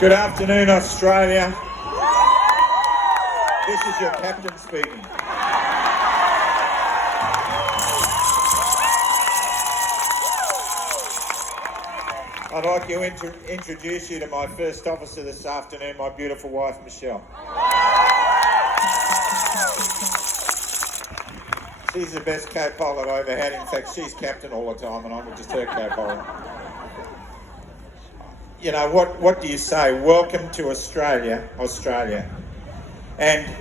Good afternoon, Australia. This is your captain speaking. I'd like to introduce you to my first officer this afternoon, my beautiful wife, Michelle. She's the best co-pilot I ever had. In fact, she's captain all the time and I'm just her co-pilot. You know, what do you say? Welcome to Australia. And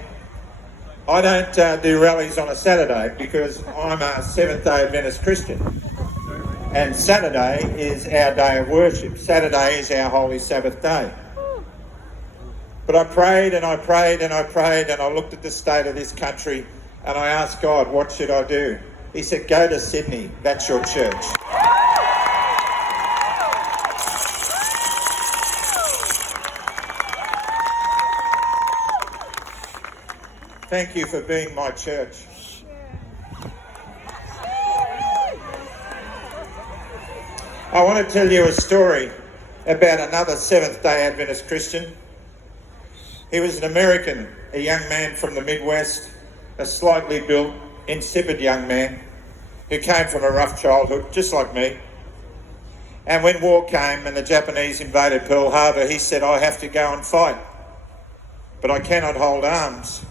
I don't do rallies on a Saturday because I'm a Seventh-day Adventist Christian. And Saturday is our day of worship. Saturday is our Holy Sabbath day. But I prayed and I prayed and I prayed and I looked at the state of this country and I asked God, what should I do? He said, go to Sydney. That's your church. Thank you for being my church. I want to tell you a story about another Seventh-day Adventist Christian. He was an American, a young man from the Midwest, a slightly built, insipid young man who came from a rough childhood, just like me. And when war came and the Japanese invaded Pearl Harbor, he said, I have to go and fight, but I cannot hold arms.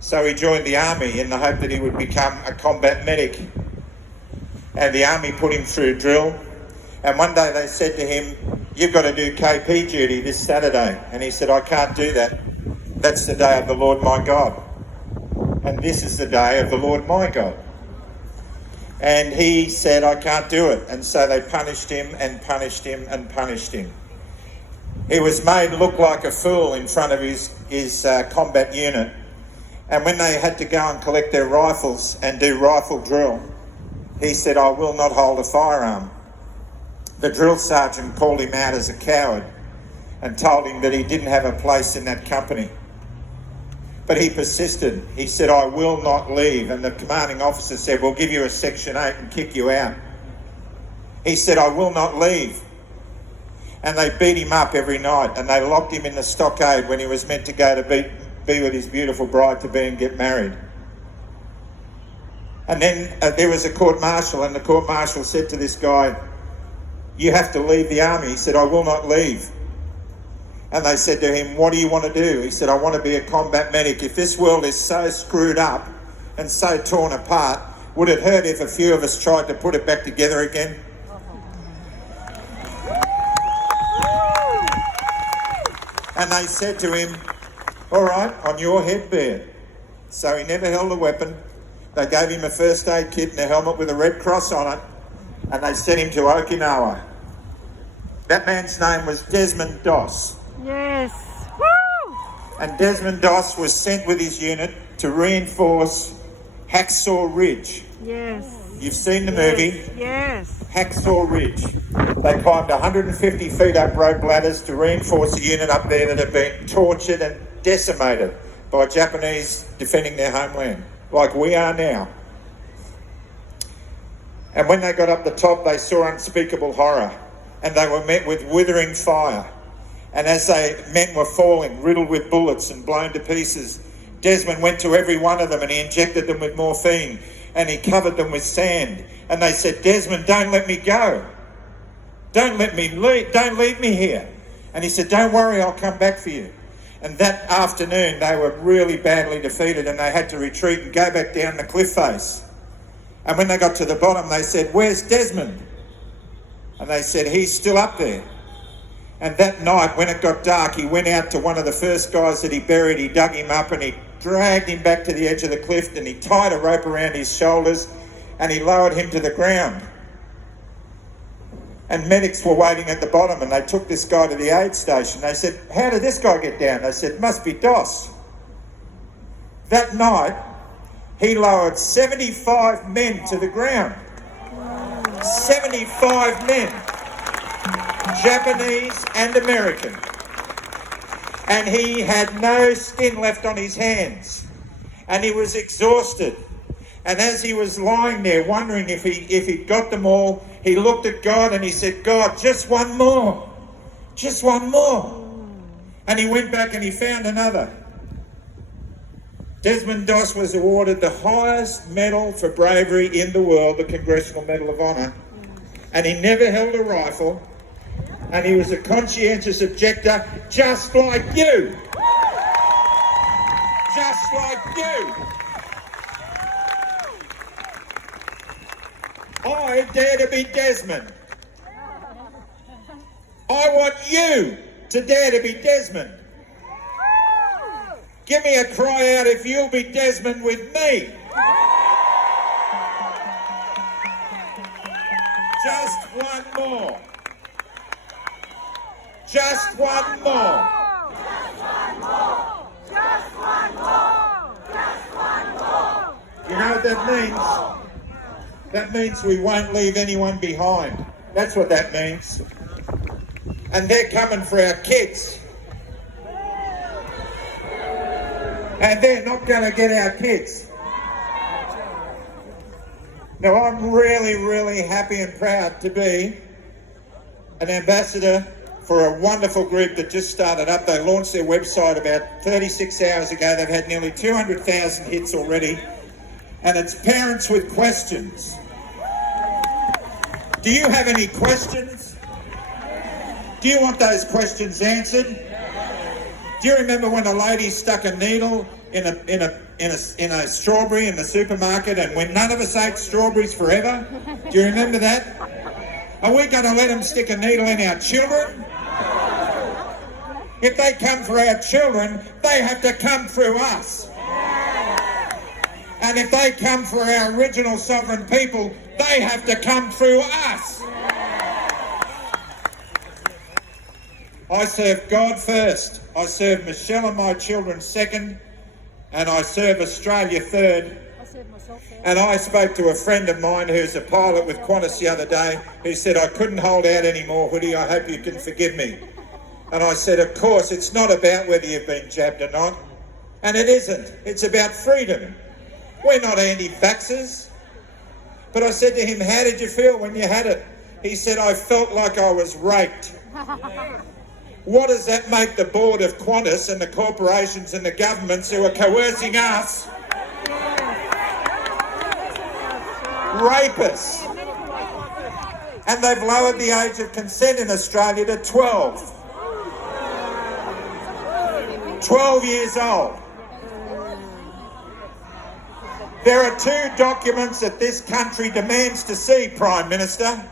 So he joined the army in the hope that he would become a combat medic. And the army put him through drill. And one day they said to him, you've got to do KP duty this Saturday. And he said, I can't do that. That's the day of the Lord my God. And this is the day of the Lord my God. And he said, I can't do it. And so they punished him and punished him and punished him. He was made look like a fool in front of his combat unit. And when they had to go and collect their rifles and do rifle drill, he said, I will not hold a firearm. The drill sergeant called him out as a coward and told him that he didn't have a place in that company. But he persisted. He said, I will not leave. And the commanding officer said, we'll give you a Section 8 and kick you out. He said, I will not leave. And they beat him up every night and they locked him in the stockade when he was meant to go to be with his beautiful bride to be and get married. And then there was a court-martial and the court-martial said to this guy, you have to leave the army. He said, I will not leave. And they said to him, what do you want to do? He said, I want to be a combat medic. If this world is so screwed up and so torn apart, would it hurt if a few of us tried to put it back together again? And they said to him, all right, on your head be it. So he never held a weapon. They gave him a first aid kit and a helmet with a red cross on it. And they sent him to Okinawa. That man's name was Desmond Doss. Yes. Woo! And Desmond Doss was sent with his unit to reinforce Hacksaw Ridge. Yes. You've seen the movie? Yes. Hacksaw Ridge. They climbed 150 feet up rope ladders to reinforce a unit up there that had been tortured and decimated by Japanese defending their homeland, like we are now. And when they got up the top, they saw unspeakable horror, and they were met with withering fire. And as men were falling, riddled with bullets and blown to pieces, Desmond went to every one of them and he injected them with morphine and he covered them with sand. And they said, Desmond, don't let me go. Don't leave me here. And he said, don't worry, I'll come back for you. And that afternoon, they were really badly defeated and they had to retreat and go back down the cliff face. And when they got to the bottom, they said, where's Desmond? And they said, he's still up there. And that night, when it got dark, he went out to one of the first guys that he buried. He dug him up and he dragged him back to the edge of the cliff and he tied a rope around his shoulders and he lowered him to the ground. And medics were waiting at the bottom and they took this guy to the aid station. They said, how did this guy get down? They said, must be Doss. That night, he lowered 75 men to the ground. 75 men. Japanese and American. And he had no skin left on his hands. And he was exhausted. And as he was lying there wondering if he'd got them all, he looked at God and he said, God, just one more. Just one more. And he went back and he found another. Desmond Doss was awarded the highest medal for bravery in the world, the Congressional Medal of Honor. And he never held a rifle. And he was a conscientious objector, just like you. Just like you. I dare to be Desmond. I want you to dare to be Desmond. Give me a cry out if you'll be Desmond with me. Just one more. Just one more. Just one more. Just one more. Just one more. You know what that means? That means we won't leave anyone behind. That's what that means. And they're coming for our kids. And they're not going to get our kids. Now, I'm really, really happy and proud to be an ambassador for a wonderful group that just started up. They launched their website about 36 hours ago. They've had nearly 200,000 hits already. And it's Parents with Questions. Do you have any questions? Do you want those questions answered? Do you remember when a lady stuck a needle in a strawberry in the supermarket, and when none of us ate strawberries forever? Do you remember that? Are we going to let them stick a needle in our children? If they come for our children, they have to come through us. And if they come for our original sovereign people, they have to come through us. I serve God first. I serve Michelle and my children second. And I serve Australia third. And I spoke to a friend of mine who's a pilot with Qantas the other day, who said, I couldn't hold out anymore, Hoodie, I hope you can forgive me. And I said, of course, it's not about whether you've been jabbed or not. And it isn't. It's about freedom. We're not anti-vaxxers. But I said to him, how did you feel when you had it? He said, I felt like I was raped. What does that make the board of Qantas and the corporations and the governments who are coercing us? Rapists. And they've lowered the age of consent in Australia to 12. 12 years old. There are two documents that this country demands to see, Prime Minister.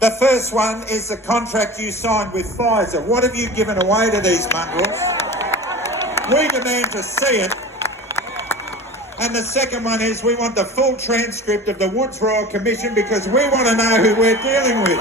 The first one is the contract you signed with Pfizer. What have you given away to these mongrels? We demand to see it. And the second one is we want the full transcript of the Woods Royal Commission, because we want to know who we're dealing with.